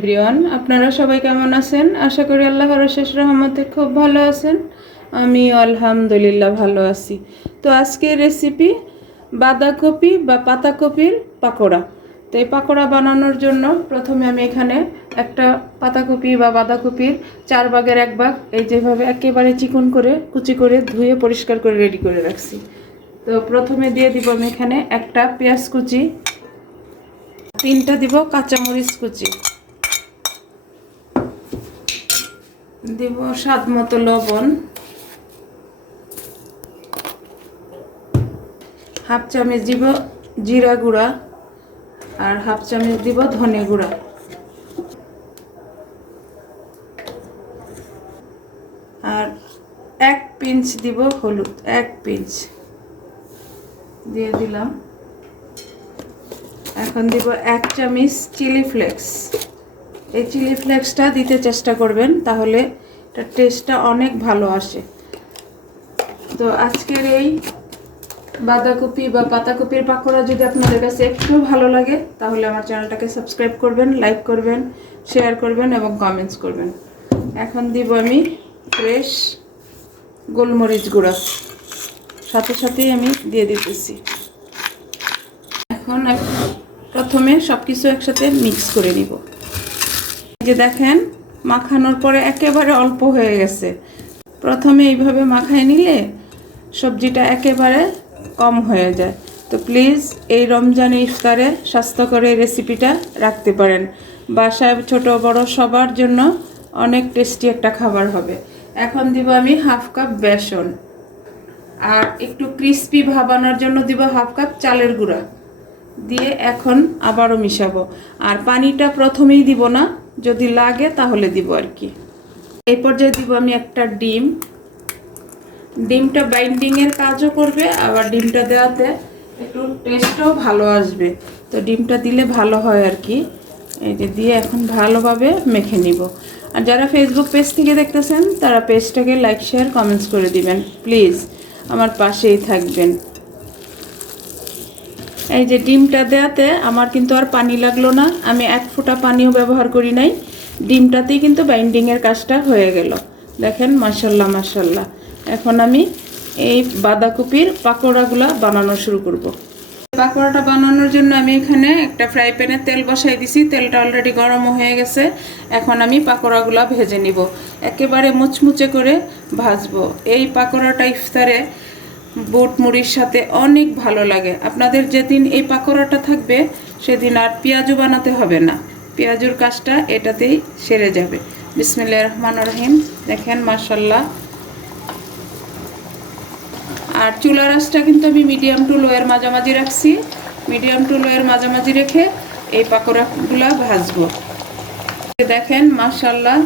Everyone, আপনারা সবাই কেমন আছেন? আশা করি আল্লাহর অশেষ রহমতে খুব ভালো আছেন। আমি আলহামদুলিল্লাহ ভালো আছি। তো আজকের রেসিপি বাঁধাকপি বা পাতাকপির পাকোড়া। তো এই পাকোড়া বানানোর জন্য প্রথমে আমি এখানে একটা পাতাকপি বা বাঁধাকপির 1/4 ভাগ এই যেভাবে একেবারে চিকন করে কুচি করে ধুয়ে পরিষ্কার করে রেডি করে রাখছি। তো প্রথমে দিয়ে দিব আমি এখানে একটা পেঁয়াজ কুচি, 3টা দিব কাঁচামরিচ কুচি, দিব স্বাদ মতো লবণ, হাফ চামচ দিব জিরা গুঁড়া আর হাফ চামচ দিব ধনে গুঁড়া, আর 1 পিঞ্চ দিব হলুদ, 1 পিঞ্চ দিয়ে দিলাম। এখন দিব 1 চামচ চিলি ফ্লেক্স। এই চিলি ফ্লেক্সটা দিতে চেষ্টা করবেন, তাহলে এটার টেস্টটা অনেক ভালো আসে। তো আজকের এই বাঁধাকপি বা পাতাকপির পাকোড়া যদি আপনাদের কাছে একটু ভালো লাগে, তাহলে আমার চ্যানেলটাকে সাবস্ক্রাইব করবেন, লাইক করবেন, শেয়ার করবেন এবং কমেন্টস করবেন। এখন দিব আমি ফ্রেশ গোলমরিচ গুঁড়া, সাথে সাথেই আমি দিয়ে দিতেছি। এখন প্রথমে সব কিছু একসাথে মিক্স করে নিব। এই যে দেখেন, মাখানোর পরে একেবারে অল্প হয়ে গেছে। প্রথমে এইভাবে মাখায় নিলে সবজিটা একেবারে কম হয়ে যায়। তো প্লিজ এই রমজান ইফতারে স্বাস্থ্যকর এই রেসিপিটা রাখতে পারেন। বাসায় ছোট বড় সবার জন্য অনেক টেস্টি একটা খাবার হবে। এখন দিব আমি হাফ কাপ বেসন, আর একটু ক্রিস্পি ভাবানোর জন্য দিব হাফ কাপ চালের গুঁড়া দিয়ে এখন আবারও মিশাবো। আর পানিটা প্রথমেই দিব না, যদি লাগে তাহলে দিব আর কি। এই পর্যায়ে দিব আমি একটা ডিম। ডিমটা বাইন্ডিংয়ের কাজও করবে, আবার ডিমটা দেওয়াতে একটু টেস্টও ভালো আসবে। তো ডিমটা দিলে ভালো হয় আর কি। এই যে দিয়ে এখন ভালোভাবে মেখে নিব। আর যারা ফেসবুক পেজ থেকে দেখতেছেন, তারা পেজটাকে লাইক শেয়ার কমেন্টস করে দিবেন প্লিজ, আমার পাশেই থাকবেন। এই যে ডিমটা দেওয়াতে আমার কিন্তু আর পানি লাগলো না, আমি 1 ফোঁটা পানিও ব্যবহার করি নাই। ডিমটাতেই কিন্তু বাইন্ডিংয়ের কাজটা হয়ে গেল। দেখেন, মাশাল্লাহ মাশাল্লাহ। এখন আমি এই বাঁধাকপির পাকোড়াগুলো বানানো শুরু করব। পাকোড়াটা বানানোর জন্য আমি এখানে একটা ফ্রাই প্যানে তেল বসাই দিছি। তেলটা অলরেডি গরম হয়ে গেছে। এখন আমি পাকোড়াগুলো ভেজে নিব, একেবারে মুচমুচে করে ভাজবো। এই পাকোড়াটা ইফতারে বুট মুড়ির সাথে অনেক ভালো লাগে। আপনাদের যেদিন এই পাকোড়াটা থাকবে, সেদিন আর পেঁয়াজু বানাতে হবে না, পেঁয়াজুর কাজটা এটাতেই সেরে যাবে। বিসমিল্লাহির রহমানির রহিম। দেখেন মাশাল্লাহ। আর চুলার আঁচটা কিন্তু আমি মিডিয়াম টু লোয়ের মাঝামাঝি রাখছি। মিডিয়াম টু লোয়ের মাঝামাঝি রেখে এই পাকোড়াগুলো ভাজবো। দেখেন মাশাল্লাহ,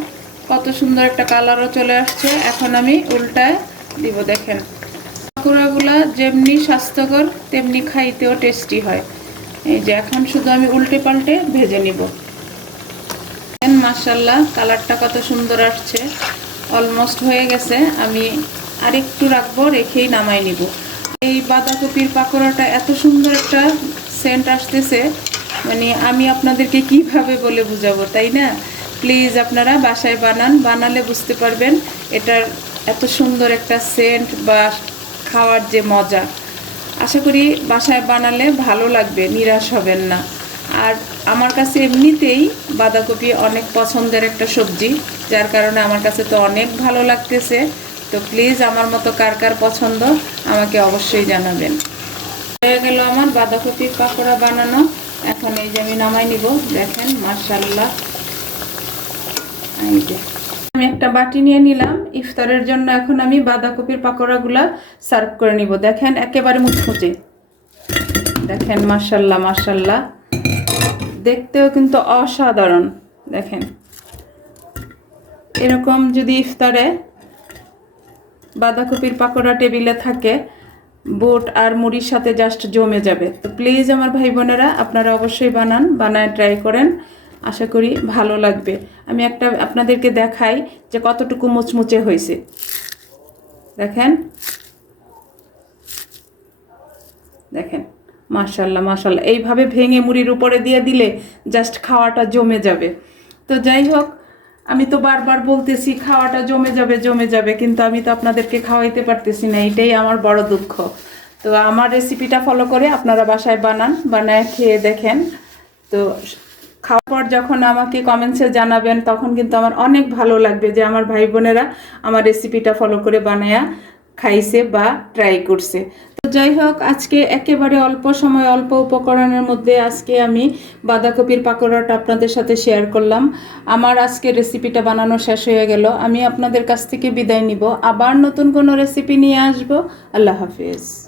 কত সুন্দর একটা কালারও চলে আসছে। এখন আমি উল্টায় দিব। দেখেন, পাকোড়াগুলা যেমনি স্বাস্থ্যকর তেমনি খাইতেও টেস্টি হয়। এই যে এখন শুধু আমি উল্টে পাল্টে ভেজে নিব। মাশাল্লাহ, কালারটা কত সুন্দর আসছে। অলমোস্ট হয়ে গেছে, আমি আরেকটু রাখবো, রেখেই নামাই নিব। এই বাঁধাকপির পাকোড়াটা এত সুন্দর একটা সেন্ট আসতেছে, মানে আমি আপনাদেরকে কিভাবে বলে বুঝাবো, তাই না? প্লিজ আপনারা বাসায় বানান, বানালে বুঝতে পারবেন এটার এত সুন্দর একটা সেন্ট বা খাওয়ার যে মজা। আশা করি বাসায় বানালে ভালো লাগবে, নিরাশ হবেন না। আর আমার কাছে এমনিতেই বাঁধাকপি অনেক পছন্দের একটা সবজি, যার কারণে আমার কাছে তো অনেক ভালো লাগতেছে। তো প্লিজ আমার মতো কার কার পছন্দ আমাকে অবশ্যই জানাবেন। হয়ে গেল আমার বাঁধাকপির পাকোড়া বানানো। এখন এই যে আমি নামাই নিব। দেখেন মাশাল্লাহ। এই যে আমি একটা বাটি নিয়ে নিলাম ইফতারের জন্য। এখন আমি বাঁধাকপির পাকোড়াগুলা সার্ভ করে নিব। দেখেন একেবারে মুচমুচে। দেখেন মাশাল্লাহ মাশাল্লাহ, দেখতেও কিন্তু অসাধারণ। দেখেন, এরকম যদি ইফতারে বাঁধাকপির পাকোড়া টেবিলে থাকে, বুট আর মুড়ির সাথে জাস্ট জমে যাবে। তো প্লিজ আমার ভাই বোনেরা, আপনারা অবশ্যই বানান, বানায় ট্রাই করেন, আশা করি ভালো লাগবে। আমি একটা আপনাদেরকে দেখাই যে কতটুকু মুচমুচে হয়েছে। দেখেন দেখেন মাশাল্লাহ মাশাল্লাহ। এইভাবে ভেঙে মুড়ির উপরে দিয়ে দিলে জাস্ট খাওয়াটা জমে যাবে। তো যাই হোক, আমি তো বারবার বলতেছি খাওয়াটা জমে যাবে, কিন্তু আমি তো আপনাদেরকে খাওয়াইতে পারতেছি না, এটাই আমার বড় দুঃখ। তো আমার রেসিপিটা ফলো করে আপনারা বাসায় বানায় খেয়ে দেখেন। তো খাওয়ার পর যখন আমাকে কমেন্টসে জানাবেন, তখন কিন্তু আমার অনেক ভালো লাগবে যে আমার ভাই বোনেরা আমার রেসিপিটা ফলো করে বানায়া খাইছে বা ট্রাই করছে। তো যাই হোক, আজকে একেবারে অল্প সময় অল্প উপকরণের মধ্যে আজকে আমি বাঁধাকপির পাকোড়াটা আপনাদের সাথে শেয়ার করলাম। আমার আজকে রেসিপিটা বানানো শেষ হয়ে গেল। আমি আপনাদের কাছ থেকে বিদায় নিব, আবার নতুন কোনো রেসিপি নিয়ে আসব। আল্লাহ হাফিজ।